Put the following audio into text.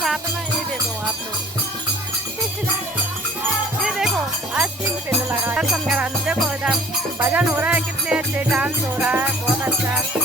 साथ ना ये देखो आप लोग, ये देखो आस्तीन पे लगा दर्शन करा। देखो इधर भजन हो रहा है, कितने अच्छे डांस हो रहा है, बहुत अच्छा।